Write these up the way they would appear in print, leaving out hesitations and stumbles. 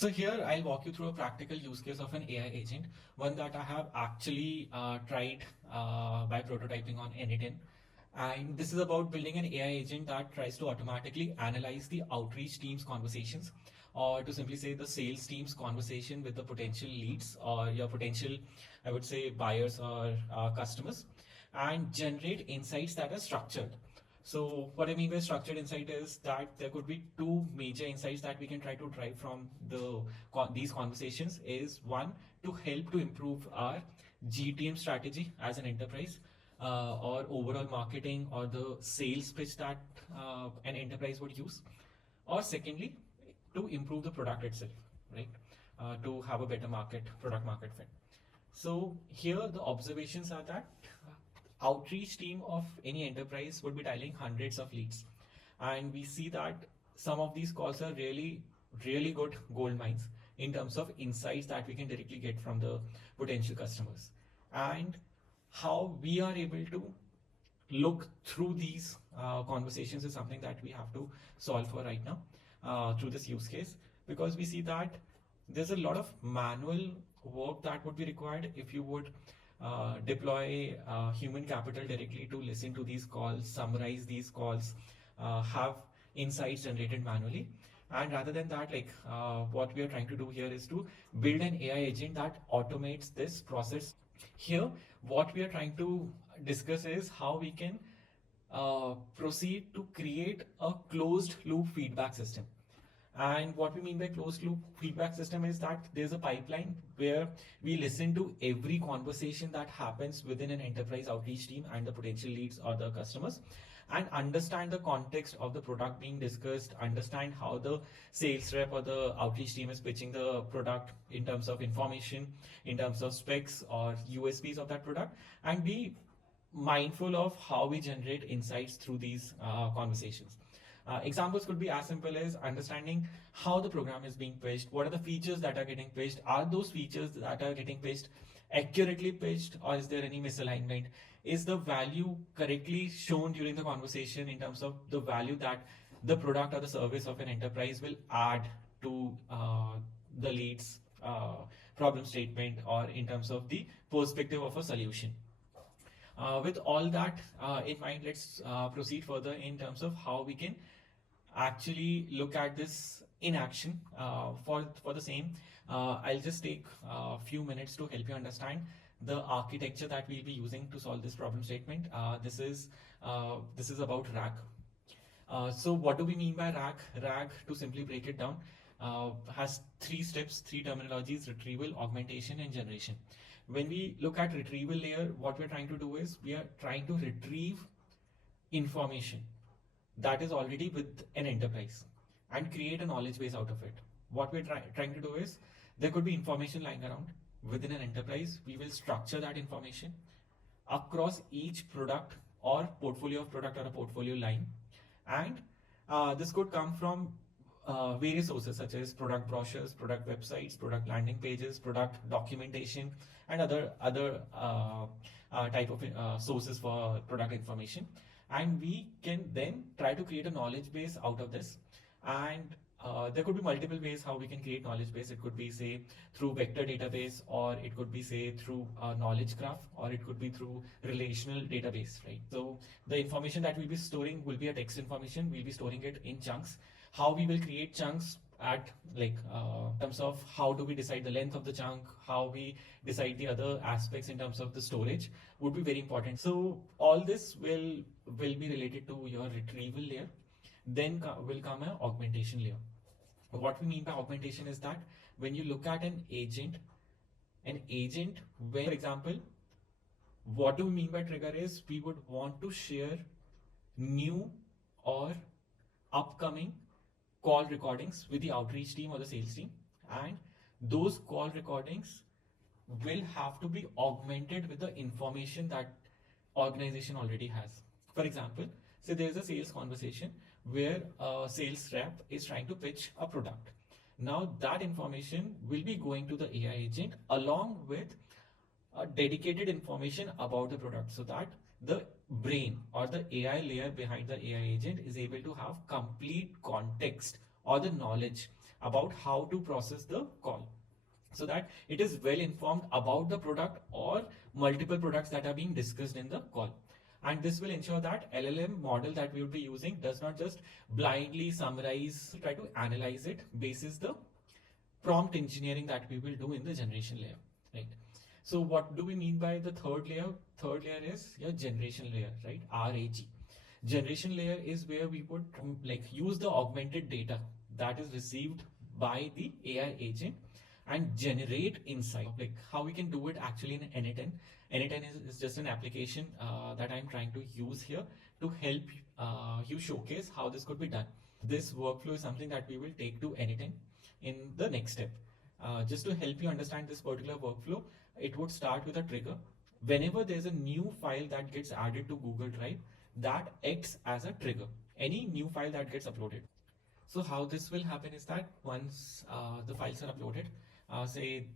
So here I'll walk you through a practical use case of an AI agent, one that I have actually tried by prototyping on n8n. And this is about building an AI agent that tries to automatically analyze the outreach team's conversations, or to simply say the sales team's conversation with the potential leads or your potential, I would say, buyers or customers, and generate insights that are structured. So what I mean by structured insight is that there could be two major insights that we can try to drive from these conversations. Is one, to help to improve our GTM strategy as an enterprise, or overall marketing or the sales pitch that an enterprise would use, or secondly, to improve the product itself, right? To have a better product market fit. So here the observations are that outreach team of any enterprise would be dialing hundreds of leads, and we see that some of these calls are really good gold mines in terms of insights that we can directly get from the potential customers. And how we are able to look through these conversations is something that we have to solve for right now through this use case, because we see that there's a lot of manual work that would be required if you would deploy human capital directly to listen to these calls, summarize these calls, have insights generated manually. And rather than that, what we are trying to do here is to build an AI agent that automates this process. Here, what we are trying to discuss is how we can proceed to create a closed loop feedback system. And what we mean by closed loop feedback system is that there's a pipeline where we listen to every conversation that happens within an enterprise outreach team and the potential leads or the customers, and understand the context of the product being discussed, understand how the sales rep or the outreach team is pitching the product in terms of information, in terms of specs or USPs of that product, and be mindful of how we generate insights through these conversations. Examples could be as simple as understanding how the program is being pitched, what are the features that are getting pitched, are those features that are getting pitched accurately pitched, or is there any misalignment? Is the value correctly shown during the conversation in terms of the value that the product or the service of an enterprise will add to the lead's problem statement, or in terms of the perspective of a solution? With all that in mind, let's proceed further in terms of how we can actually look at this in action. For the same, I'll just take a few minutes to help you understand the architecture that we'll be using to solve this problem statement. This is about RAG. So what do we mean by RAG? RAG, to simply break it down, has three steps, three terminologies: retrieval, augmentation, and generation. When we look at retrieval layer, what we're trying to do is we are trying to retrieve information that is already with an enterprise and create a knowledge base out of it. What we're trying to do is, there could be information lying around within an enterprise. We will structure that information across each product or portfolio of product or a portfolio line. And this could come from various sources such as product brochures, product websites, product landing pages, product documentation, and other type of sources for product information. And we can then try to create a knowledge base out of this. And there could be multiple ways how we can create knowledge base. It could be, say, through vector database, or it could be, say, through a knowledge graph, or it could be through relational database, right? So the information that we'll be storing will be a text information. We'll be storing it in chunks. How we will create chunks at in terms of how do we decide the length of the chunk, how we decide the other aspects in terms of the storage would be very important. So all this will be related to your retrieval layer. Then will come an augmentation layer. What we mean by augmentation is that when you look at an agent, when, for example, what do we mean by trigger is we would want to share new or upcoming call recordings with the outreach team or the sales team, and those call recordings will have to be augmented with the information that organization already has. For example, say there's a sales conversation where a sales rep is trying to pitch a product. Now that information will be going to the AI agent along with dedicated information about the product, so that the brain or the AI layer behind the AI agent is able to have complete context or the knowledge about how to process the call, so that it is well informed about the product or multiple products that are being discussed in the call. And this will ensure that LLM model that we will be using does not just blindly summarize, try to analyze it basis the prompt engineering that we will do in the generation layer, right? So what do we mean by the third layer? Third layer is your generation layer, right? RAG. Generation layer is where we would like use the augmented data that is received by the AI agent and generate insight. Like how we can do it actually in n8n. n8n is just an application that I'm trying to use here to help you showcase how this could be done. This workflow is something that we will take to n8n in the next step. Just to help you understand this particular workflow, it would start with a trigger. Whenever there's a new file that gets added to Google Drive, that acts as a trigger. Any new file that gets uploaded. So how this will happen is that once the files are uploaded, say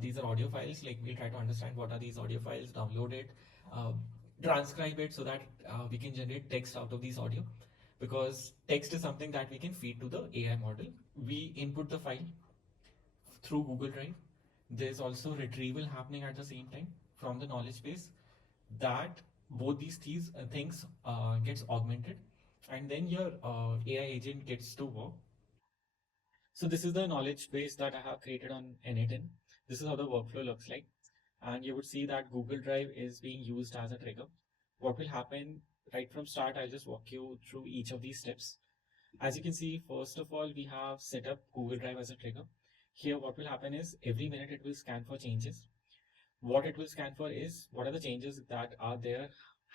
these are audio files, like we'll try to understand what are these audio files, download it, transcribe it so that we can generate text out of these audio, because text is something that we can feed to the AI model. We input the file through Google Drive. There's also retrieval happening at the same time from the knowledge base, that both these things gets augmented, and then your AI agent gets to work. So this is the knowledge base that I have created on n8n. This is how the workflow looks like. And you would see that Google Drive is being used as a trigger. What will happen right from start, I'll just walk you through each of these steps. As you can see, first of all, we have set up Google Drive as a trigger. Here, what will happen is every minute it will scan for changes. What it will scan for is what are the changes that are there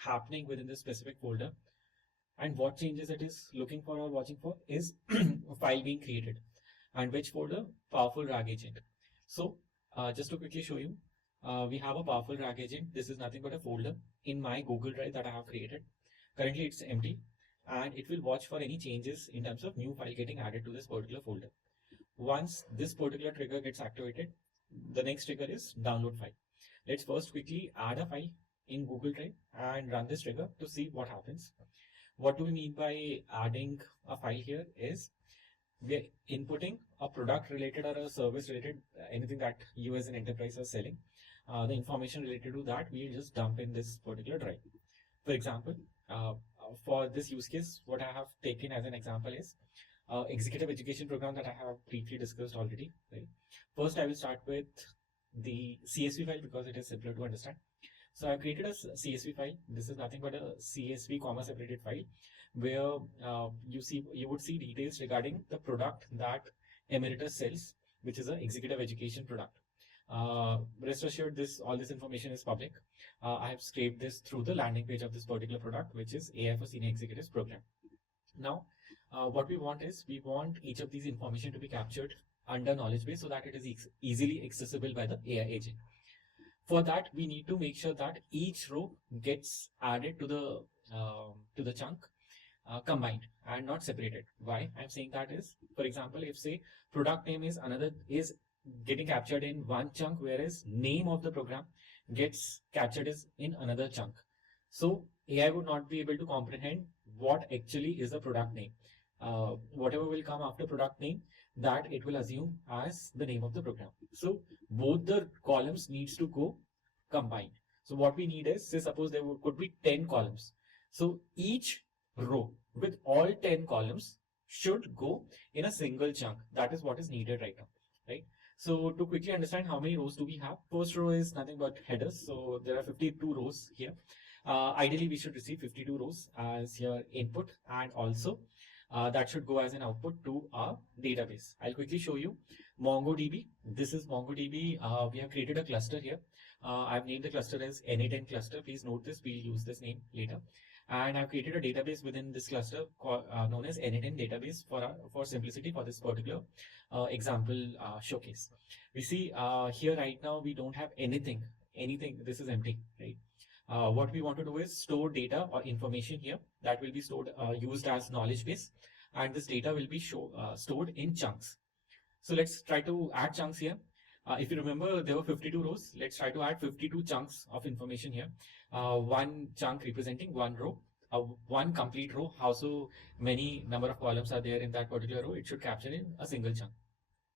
happening within this specific folder, and what changes it is looking for or watching for is a file being created, and which folder? Powerful RAG agent. So just to quickly show you, we have a powerful RAG agent. This is nothing but a folder in my Google Drive that I have created. Currently it's empty, and it will watch for any changes in terms of new file getting added to this particular folder. Once this particular trigger gets activated, the next trigger is download file. Let's first quickly add a file in Google Drive and run this trigger to see what happens. What do we mean by adding a file here is we are inputting a product related or a service related, anything that you as an enterprise are selling. The information related to that we'll just dump in this particular drive. For example, for this use case, what I have taken as an example is executive education program that I have briefly discussed already. Right? First, I will start with the CSV file because it is simpler to understand. So I've created a CSV file. This is nothing but a CSV comma separated file where you would see details regarding the product that Emeritus sells, which is an executive education product. Rest assured, all this information is public. I have scraped this through the landing page of this particular product, which is AI for Senior Executives program. Now, what we want is we want each of these information to be captured under knowledge base so that it is easily accessible by the AI agent. For that, we need to make sure that each row gets added to the chunk combined and not separated. Why I'm saying that is, for example, if say product name is getting captured in one chunk, whereas name of the program gets captured is in another chunk. So AI would not be able to comprehend what actually is the product name. Whatever will come after product name, that it will assume as the name of the program. So both the columns needs to go combined. So what we need is, say suppose there could be 10 columns. So each row with all 10 columns should go in a single chunk. That is what is needed right now, right? So to quickly understand how many rows do we have, first row is nothing but headers. So there are 52 rows here. Ideally, we should receive 52 rows as your input, and also that should go as an output to our database. I'll quickly show you MongoDB. This is MongoDB. We have created a cluster here. I've named the cluster as n8n cluster. Please note this. We'll use this name later. And I've created a database within this cluster known as n8n database for simplicity for this particular example showcase. We see here right now we don't have anything. This is empty, right? What we want to do is store data or information here that will be stored used as knowledge base, and this data will be stored in chunks. So let's try to add chunks here. If you remember, there were 52 rows. Let's try to add 52 chunks of information here. One chunk representing one row, one complete row. How so many number of columns are there in that particular row? It should capture in a single chunk.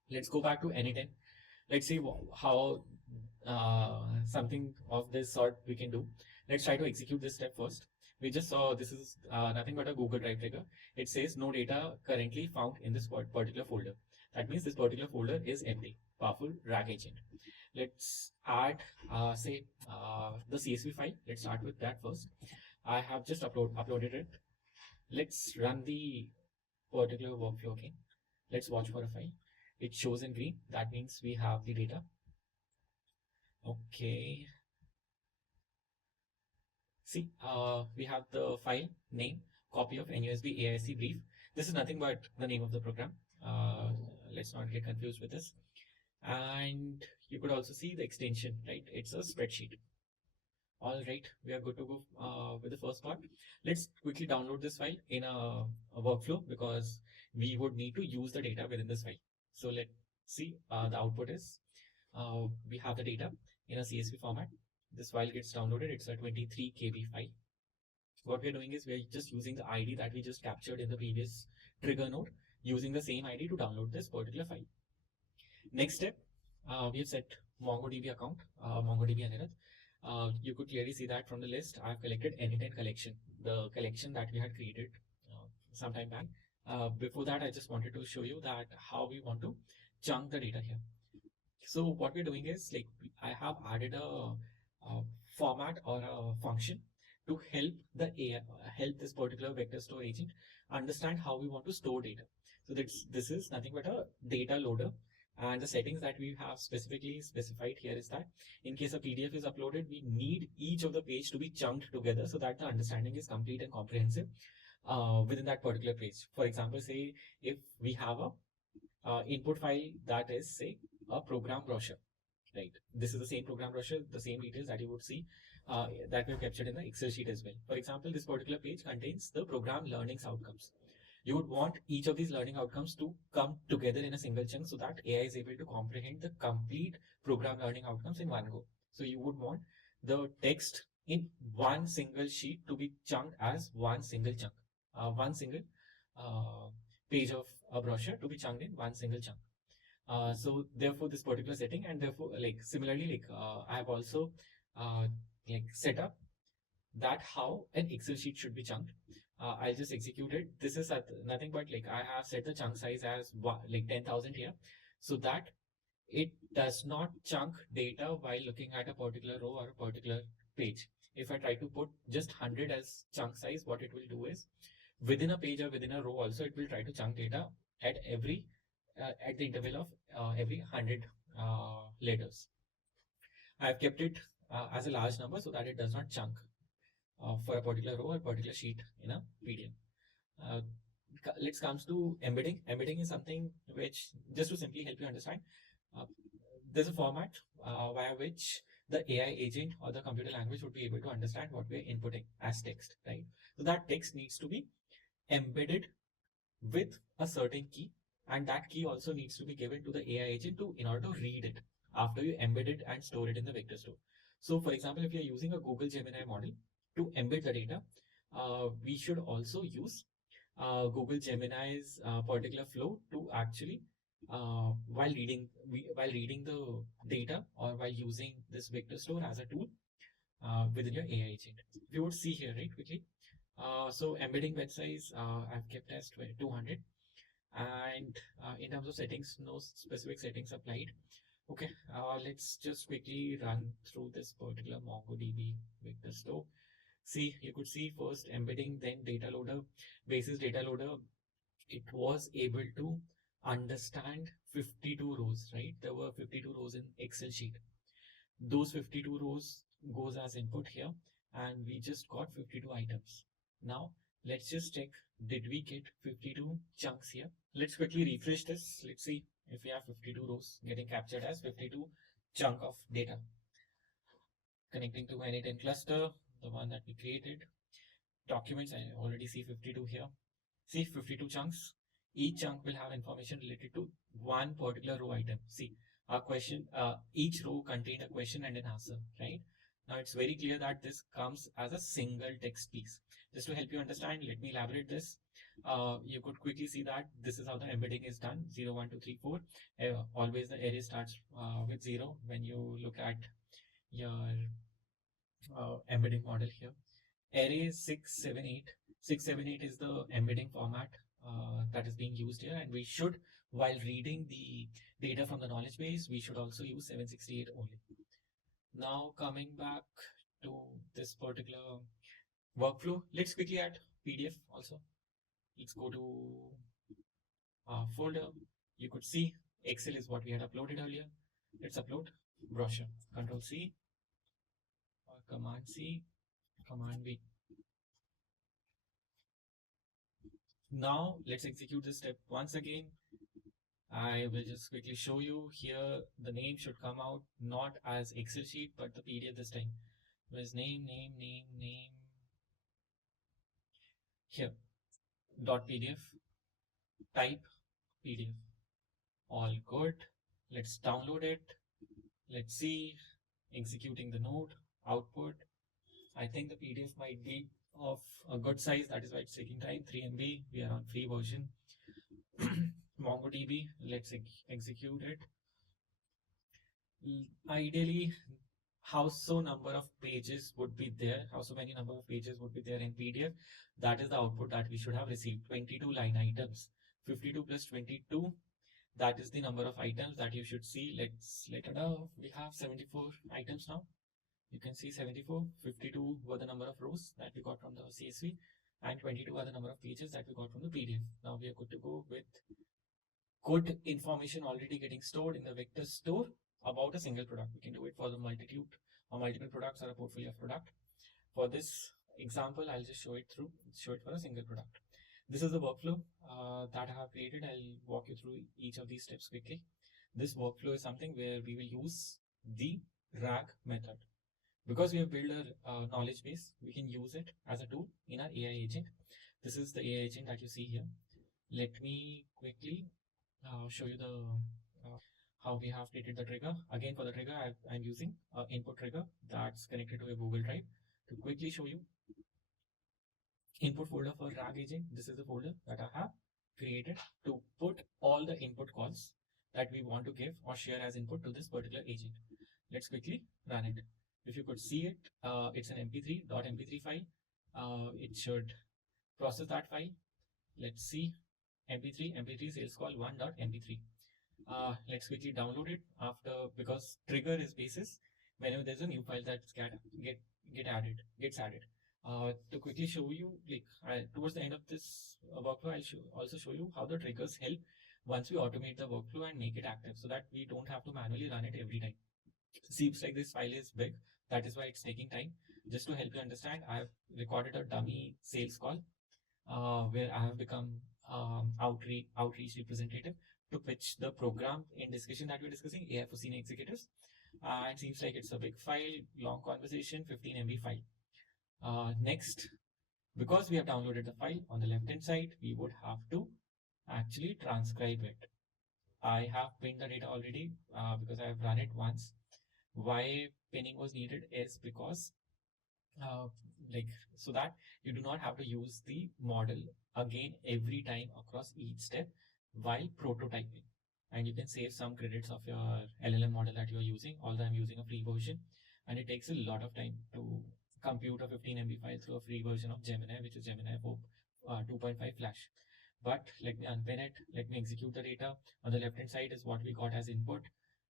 Let's go back to n8n. Let's see how something of this sort we can do. Let's try to execute this step first. We just saw this is nothing but a Google Drive trigger. It says no data currently found in this particular folder. That means this particular folder is empty. Powerful RAG agent. Let's add, the CSV file. Let's start with that first. I have just uploaded it. Let's run the particular workflow again. Let's watch for a file. It shows in green. That means we have the data. Okay. See, we have the file name, copy of NUSB AIC brief. This is nothing but the name of the program. Let's not get confused with this. And you could also see the extension, right? It's a spreadsheet. All right, we are good to go with the first part. Let's quickly download this file in a workflow because we would need to use the data within this file. So let's see, the output is we have the data in a CSV format. This file gets downloaded. It's a 23 KB file. What we're doing is we're just using the ID that we just captured in the previous trigger node, using the same ID to download this particular file. Next step, we have set MongoDB account, MongoDB n8n. You could clearly see that from the list. I've collected n8n collection, the collection that we had created some time back. Before that, I just wanted to show you that how we want to chunk the data here. So what we're doing is like I have added a format or a function to help the AI, help this particular vector store agent understand how we want to store data. So this is nothing but a data loader. And the settings that we have specifically specified here is that in case a PDF is uploaded, we need each of the page to be chunked together so that the understanding is complete and comprehensive within that particular page. For example, say if we have a input file that is say a program brochure, right? This is the same program brochure, the same details that you would see that we've captured in the Excel sheet as well. For example, this particular page contains the program learnings outcomes. You would want each of these learning outcomes to come together in a single chunk so that AI is able to comprehend the complete program learning outcomes in one go. So you would want the text in one single sheet to be chunked as one single chunk, one single page of a brochure to be chunked in one single chunk. So therefore this particular setting, and therefore like similarly I have also set up that how an Excel sheet should be chunked. I'll just execute it. This is nothing but like I have set the chunk size as like 10,000 here, so that it does not chunk data while looking at a particular row or a particular page. If I try to put just 100 as chunk size, what it will do is within a page or within a row also it will try to chunk data at every at the interval of every 100 letters. I have kept it as a large number so that it does not chunk for a particular row or particular sheet in a PDF. Let's come to embedding. Embedding is something which, just to simply help you understand, there's a format via which the AI agent or the computer language would be able to understand what we're inputting as text, right? So that text needs to be embedded with a certain key, and that key also needs to be given to the AI agent in order to read it after you embed it and store it in the vector store. So for example, if you're using a Google Gemini model to embed the data, we should also use Google Gemini's particular flow to actually while reading the data or while using this vector store as a tool within your AI agent. We would see here, right, quickly. So embedding web size I've kept as 200, and in terms of settings, no specific settings applied. Okay, let's just quickly run through this particular MongoDB vector store. See, you could see first embedding, then data loader. Basis data loader, it was able to understand 52 rows, right? There were 52 rows in Excel sheet. Those 52 rows goes as input here, and we just got 52 items. Now let's just check, did we get 52 chunks here? Let's quickly refresh this. Let's see if we have 52 rows getting captured as 52 chunk of data. Connecting to n8n cluster, the one that we created. Documents, I already see 52 here. See, 52 chunks. Each chunk will have information related to one particular row item. See, a question, each row contained a question and an answer, right? Now it's very clear that this comes as a single text piece. Just to help you understand, let me elaborate this. you could quickly see that this is how the embedding is done: 0, 1, 2, 3, 4. Always the array starts with 0 when you look at your embedding model here. Array 6, 7, 8. 6, 7, 8 is the embedding format that is being used here, and we should, while reading the data from the knowledge base, we should also use 768 only. Now coming back to this particular workflow, let's quickly add PDF also. Let's go to folder. You could see Excel is what we had uploaded earlier. Let's upload brochure. Control C or Command C, Command V. Now let's execute this step once again. I will just quickly show you here. The name should come out not as Excel sheet, but the PDF this time. Where's name. Here, .pdf, type PDF. All good. Let's download it. Let's see, executing the node, output. I think the PDF might be of a good size, that is why it's taking time. 3 MB, we are on free version. MongoDB, let's execute it. Ideally, how so number of pages would be there, how so many number of pages would be there in PDF. That is the output that we should have received. 22 line items, 52 plus 22, that is the number of items that you should see. Let's let it out. We have 74 items now. You can see 74, 52 were the number of rows that we got from the CSV, and 22 are the number of pages that we got from the PDF. Now we are good to go with good information already getting stored in the vector store about a single product. We can do it for the multitude or multiple products or a portfolio of product. For this example, I'll just show it for a single product. This is the workflow that I have created. I'll walk you through each of these steps quickly. This workflow is something where we will use the RAG method. Because we have built a knowledge base, we can use it as a tool in our AI agent. This is the AI agent that you see here. Let me quickly show you the how we have created the trigger. Again, for the trigger, I'm using an input trigger that's connected to a Google Drive. To quickly show you, input folder for RAG agent, this is the folder that I have created to put all the input calls that we want to give or share as input to this particular agent. Let's quickly run it. If you could see it, it's an mp3.mp3 file. It should process that file. Let's see, mp3 sales call 1.mp3. Let's quickly download it after, because trigger is basis whenever there's a new file that gets added. To quickly show you, towards the end of this workflow, I'll also show you how the triggers help once we automate the workflow and make it active, so that we don't have to manually run it every time. Seems like this file is big, that is why it's taking time. Just to help you understand, I've recorded a dummy sales call where I have become outreach representative to pitch the program in discussion that we're discussing, AI for senior executives. It seems like it's a big file, long conversation, 15 MB file. Next, because we have downloaded the file, on the left hand side, we would have to actually transcribe it. I have pinned the data already because I have run it once. Why pinning was needed is because so that you do not have to use the model again every time across each step while prototyping, and you can save some credits of your LLM model that you are using, although I'm using a free version, and it takes a lot of time to compute a 15 MB file through a free version of Gemini, which is Gemini 2.5 Flash. But let me unpin it, let me execute the data. On the left hand side is what we got as input.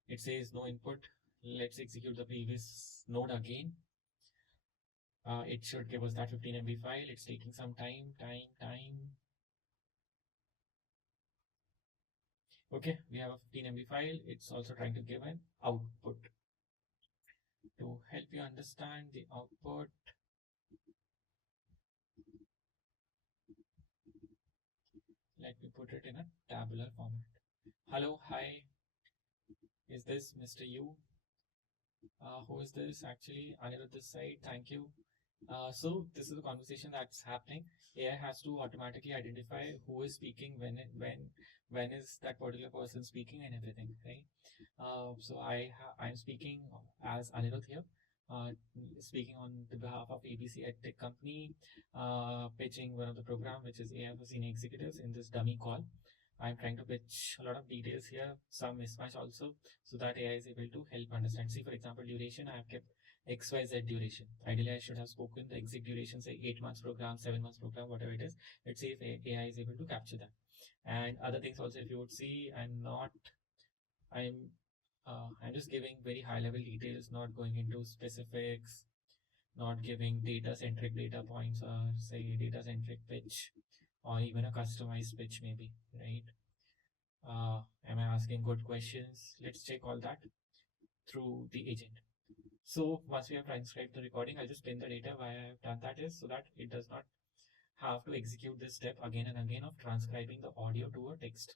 It says no input. Let's execute the previous node again. It should give us that 15 MB file. It's taking some time. Okay, we have a 15 MB file. It's also trying to give an output. To help you understand the output, let me put it in a tabular format. Hello, hi. Is this Mr. U? Who is this? Actually, Anirudh this side. Thank you. So this is the conversation that's happening. AI has to automatically identify who is speaking, when is that particular person speaking, and everything, right? So I'm speaking as Anirudh here. uh, speaking on the behalf of ABC EdTech company, pitching one of the program which is AI for senior executives in this dummy call. I'm trying to pitch a lot of details here, some mismatch also, so that AI is able to help understand. See, for example, duration, I have kept XYZ duration. Ideally, I should have spoken the exact duration, say 8 months program, 7 months program, whatever it is. Let's see if AI is able to capture that. And other things also, if you would see, I'm I'm just giving very high level details, not going into specifics, not giving data centric data points or say data centric pitch or even a customized pitch maybe, right? Am I asking good questions? Let's check all that through the agent. So once we have transcribed the recording, I'll just pin the data. Why I have done that is so that it does not have to execute this step again and again of transcribing the audio to a text.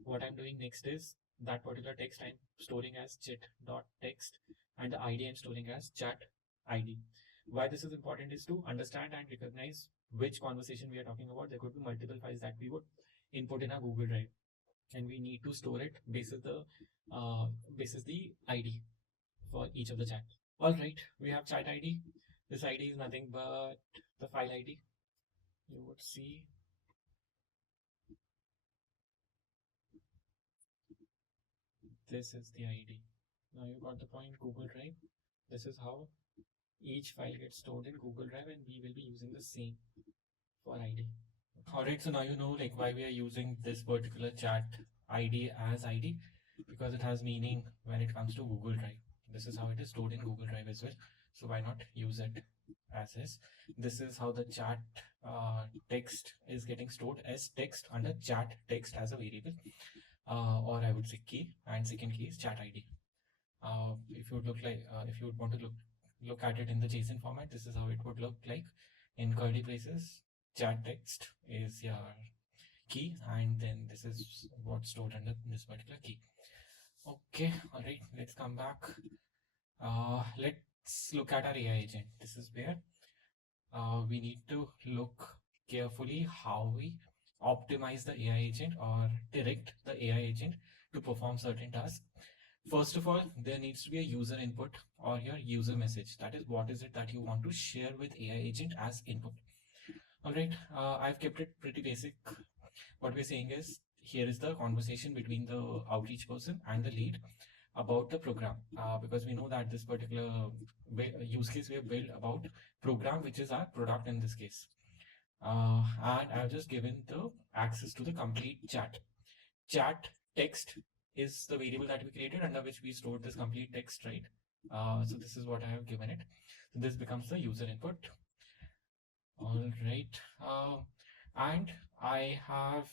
What I'm doing next is that particular text I'm storing as chat.text and the ID I'm storing as chat ID. Why this is important is to understand and recognize which conversation we are talking about. There could be multiple files that we would input in our Google Drive, and we need to store it basis the ID for each of the chat. All right, we have chat ID. This ID is nothing but the file ID. You would see this is the ID. Now you got the point. Google Drive. This is how each file gets stored in Google Drive, and we will be using the same for ID. Alright, so now you know like why we are using this particular chat ID as ID, because it has meaning when it comes to Google Drive. This is how it is stored in Google Drive as well. So why not use it as is? This is how the chat text is getting stored as text under chat text as a variable, or I would say key, and second key is chat ID. If you would look like if you would want to look at it in the JSON format, this is how it would look like in curly braces. Chat text is your key, and then this is what's stored under this particular key. Okay, all right, let's come back. Let's look at our AI agent. This is where we need to look carefully how we optimize the AI agent or direct the AI agent to perform certain tasks. First of all, there needs to be a user input or your user message. That is, what is it that you want to share with AI agent as input. All right, I've kept it pretty basic. What we're saying is, here is the conversation between the outreach person and the lead about the program, because we know that this particular use case we have built about program, which is our product in this case. And I've just given the access to the complete chat. Chat text is the variable that we created under which we stored this complete text, right? So this is what I have given it. So this becomes the user input. All right. And I have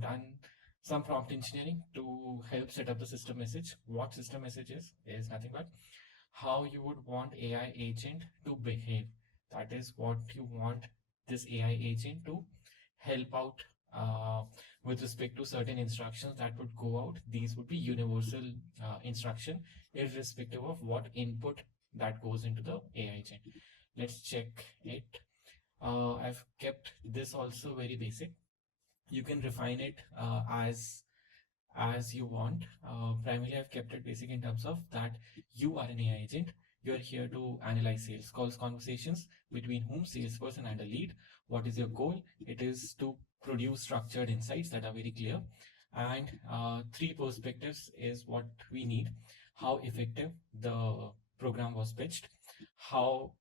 done some prompt engineering to help set up the system message. What system message is nothing but how you would want AI agent to behave. That is what you want this AI agent to help out with respect to certain instructions that would go out. These would be universal instruction, irrespective of what input that goes into the AI agent. Let's check it. I've kept this also very basic. You can refine it as you want. Primarily, I've kept it basic in terms of that you are an AI agent. You're here to analyze sales calls conversations between whom, salesperson and a lead. What is your goal? It is to produce structured insights that are very clear. And three perspectives is what we need. How effective the program was pitched, how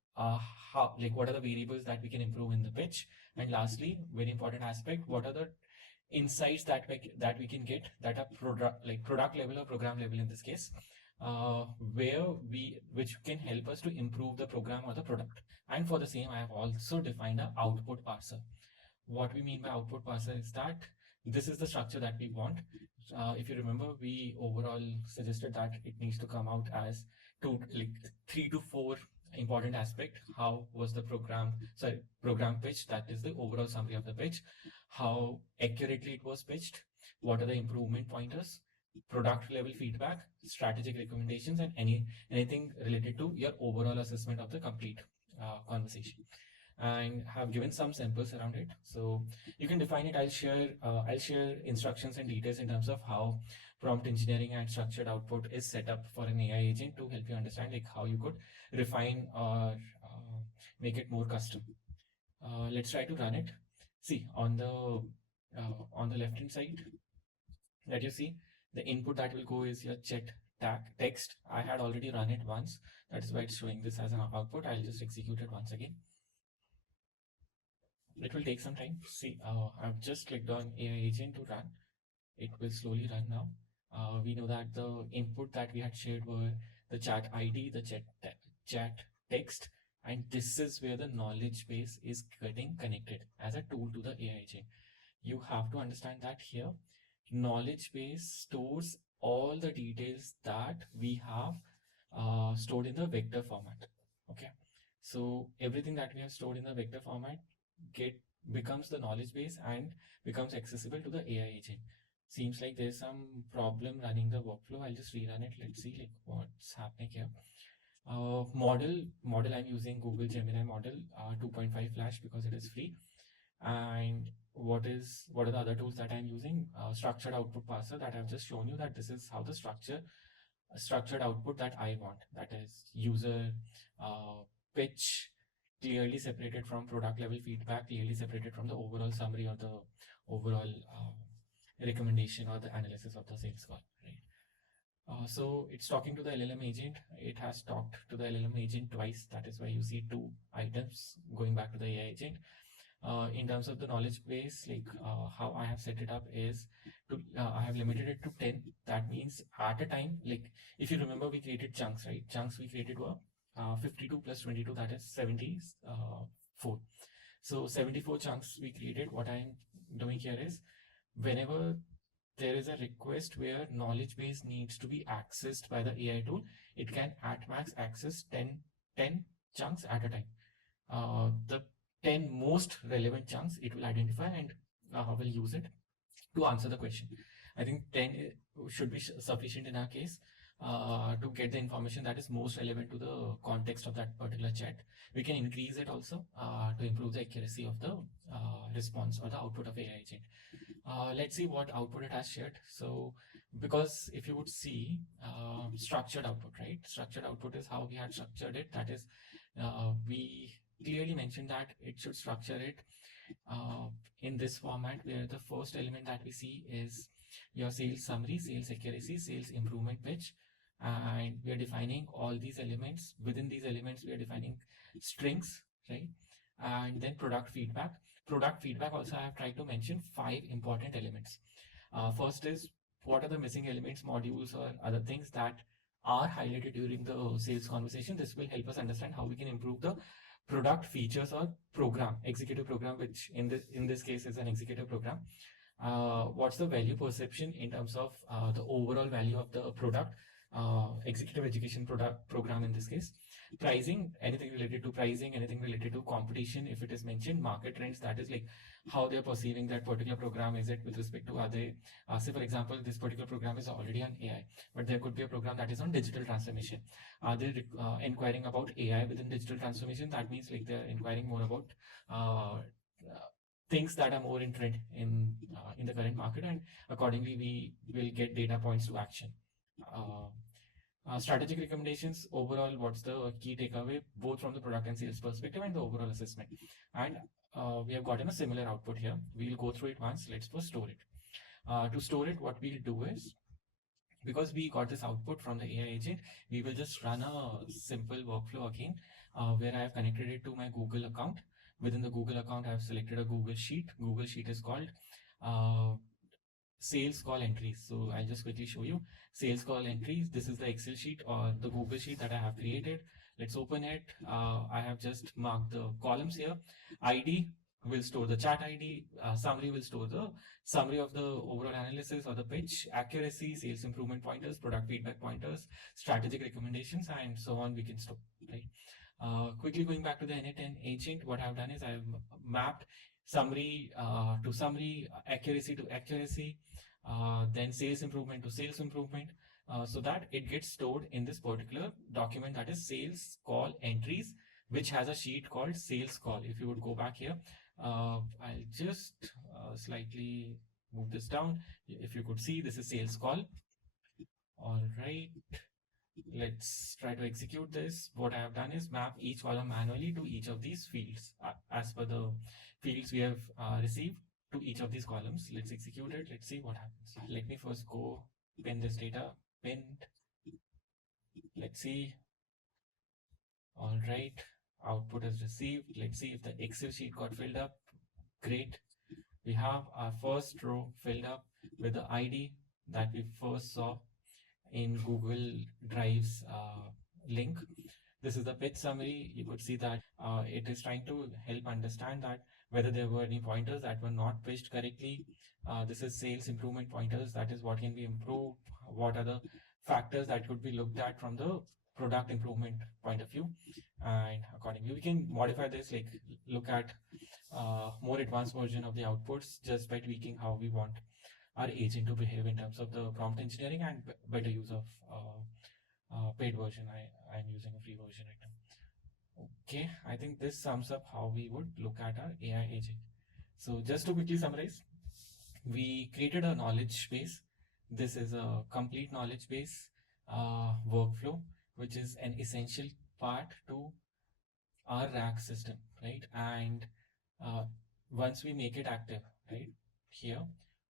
like what are the variables that we can improve in the pitch, and lastly, very important aspect, what are the insights that we can get that are product level or program level in this case, where which can help us to improve the program or the product. And for the same, I have also defined an output parser. What we mean by output parser is that this is the structure that we want. If you remember, we overall suggested that it needs to come out as like 3 to 4 important aspect. How was the program pitch? That is the overall summary of the pitch. How accurately it was pitched. What are the improvement pointers? Product level feedback, strategic recommendations, and anything related to your overall assessment of the complete conversation. and have given some samples around it. So you can define it. I'll share instructions and details in terms of how prompt engineering and structured output is set up for an AI agent to help you understand like how you could refine or make it more custom. Let's try to run it. See on the left hand side that you see, the input that will go is your chat tag text. I had already run it once. That is why it's showing this as an output. I'll just execute it once again. It will take some time. See, I've just clicked on AI agent to run. It will slowly run now. We know that the input that we had shared were the chat ID, the chat text, and this is where the knowledge base is getting connected as a tool to the AI agent. You have to understand that here, knowledge base stores all the details that we have stored in the vector format. Okay, so everything that we have stored in the vector format get becomes the knowledge base and becomes accessible to the AI agent. Seems like there's some problem running the workflow. I'll just rerun it. Let's see like what's happening here. Model I'm using Google Gemini model 2.5 Flash because it is free. And what are the other tools that I'm using? Structured output parser that I've just shown you, that this is how the structured output that I want, that is user pitch clearly separated from product level feedback, clearly separated from the overall summary or the overall recommendation or the analysis of the sales call, right? So it's talking to the LLM agent. It has talked to the LLM agent twice. That is why you see two items going back to the AI agent. In terms of the knowledge base, like how I have set it up is I have limited it to 10. That means at a time, like if you remember, we created chunks, right? Chunks we created were 52 plus 22, that is 74. So 74 chunks we created. What I'm doing here is whenever there is a request where knowledge base needs to be accessed by the AI tool, it can at max access 10 chunks at a time. The 10 most relevant chunks it will identify and will use it to answer the question. I think 10 should be sufficient in our case to get the information that is most relevant to the context of that particular chat. We can increase it also to improve the accuracy of the response or the output of AI agent. Let's see what output it has shared. So because if you would see structured output, right? Structured output is how we had structured it. That is, we clearly mentioned that it should structure it in this format, where the first element that we see is your sales summary, sales accuracy, sales improvement pitch, and we are defining all these elements. Within these elements, we are defining strings, right? And then product feedback. Product feedback also I have tried to mention 5 important elements. First is what are the missing elements, modules, or other things that are highlighted during the sales conversation. This will help us understand how we can improve the product features or program, executive program, which in this case is an executive program. What's the value perception in terms of the overall value of the product, executive education product program in this case. Pricing, anything related to pricing, anything related to competition, if it is mentioned, market trends, that is like how they're perceiving that particular program. Is it with respect to, are they, say for example, this particular program is already on AI, but there could be a program that is on digital transformation. Are they inquiring about AI within digital transformation? That means like they're inquiring more about things that are more in trend in the current market, and accordingly we will get data points to action. Strategic recommendations, overall what's the key takeaway both from the product and sales perspective and the overall assessment. And we have gotten a similar output here. We'll go through it once. Let's first store it. To store it, what we'll do is, because we got this output from the AI agent, we will just run a simple workflow again, where I have connected it to my Google account. Within the Google account, I have selected a Google Sheet. Google Sheet is called sales call entries. So I'll just quickly show you sales call entries. This is the Excel sheet or the Google Sheet that I have created. Let's open it. I have just marked the columns here. ID will store the chat ID. Summary will store the summary of the overall analysis or the pitch. Accuracy, sales improvement pointers, product feedback pointers, strategic recommendations, and so on we can store, right? Quickly going back to the n8n agent, what I've done is I've mapped summary to summary, accuracy to accuracy, then sales improvement to sales improvement, so that it gets stored in this particular document, that is sales call entries which has a sheet called sales call. If you would go back here, I'll just slightly move this down. If you could see, this is sales call. All right, let's try to execute this. What I have done is map each column manually to each of these fields as per the fields we have received to each of these columns. Let's execute it. Let's see what happens. Let me first go pin this data, pinned. Let's see. All right, output is received. Let's see if the Excel sheet got filled up. Great. We have our first row filled up with the ID that we first saw in Google Drive's link. This is the pitch summary. You could see that it is trying to help understand that whether there were any pointers that were not pitched correctly. This is sales improvement pointers. That is what can be improved. What are the factors that could be looked at from the product improvement point of view, and accordingly we can modify this, like look at more advanced version of the outputs just by tweaking how we want our agent to behave in terms of the prompt engineering and better use of paid version. I'm using a free version right now. Okay, I think this sums up how we would look at our AI agent. So just to quickly summarize, we created a knowledge base. This is a complete knowledge base workflow, which is an essential part to our rack system, right? And once we make it active, right, here,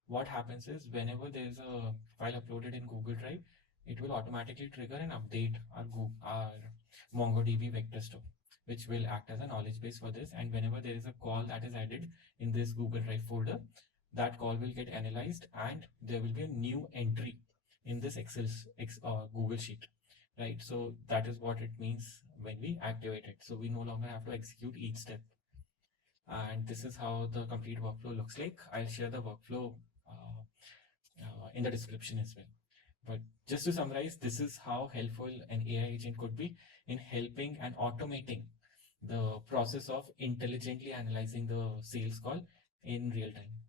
what happens is whenever there is a file uploaded in Google Drive, it will automatically trigger and update our MongoDB vector store, which will act as a knowledge base for this. And whenever there is a call that is added in this Google Drive folder, that call will get analyzed and there will be a new entry in this Google Sheet, right? So that is what it means when we activate it. So we no longer have to execute each step. And this is how the complete workflow looks like. I'll share the workflow in the description as well. But just to summarize, this is how helpful an AI agent could be in helping and automating the process of intelligently analyzing the sales call in real time.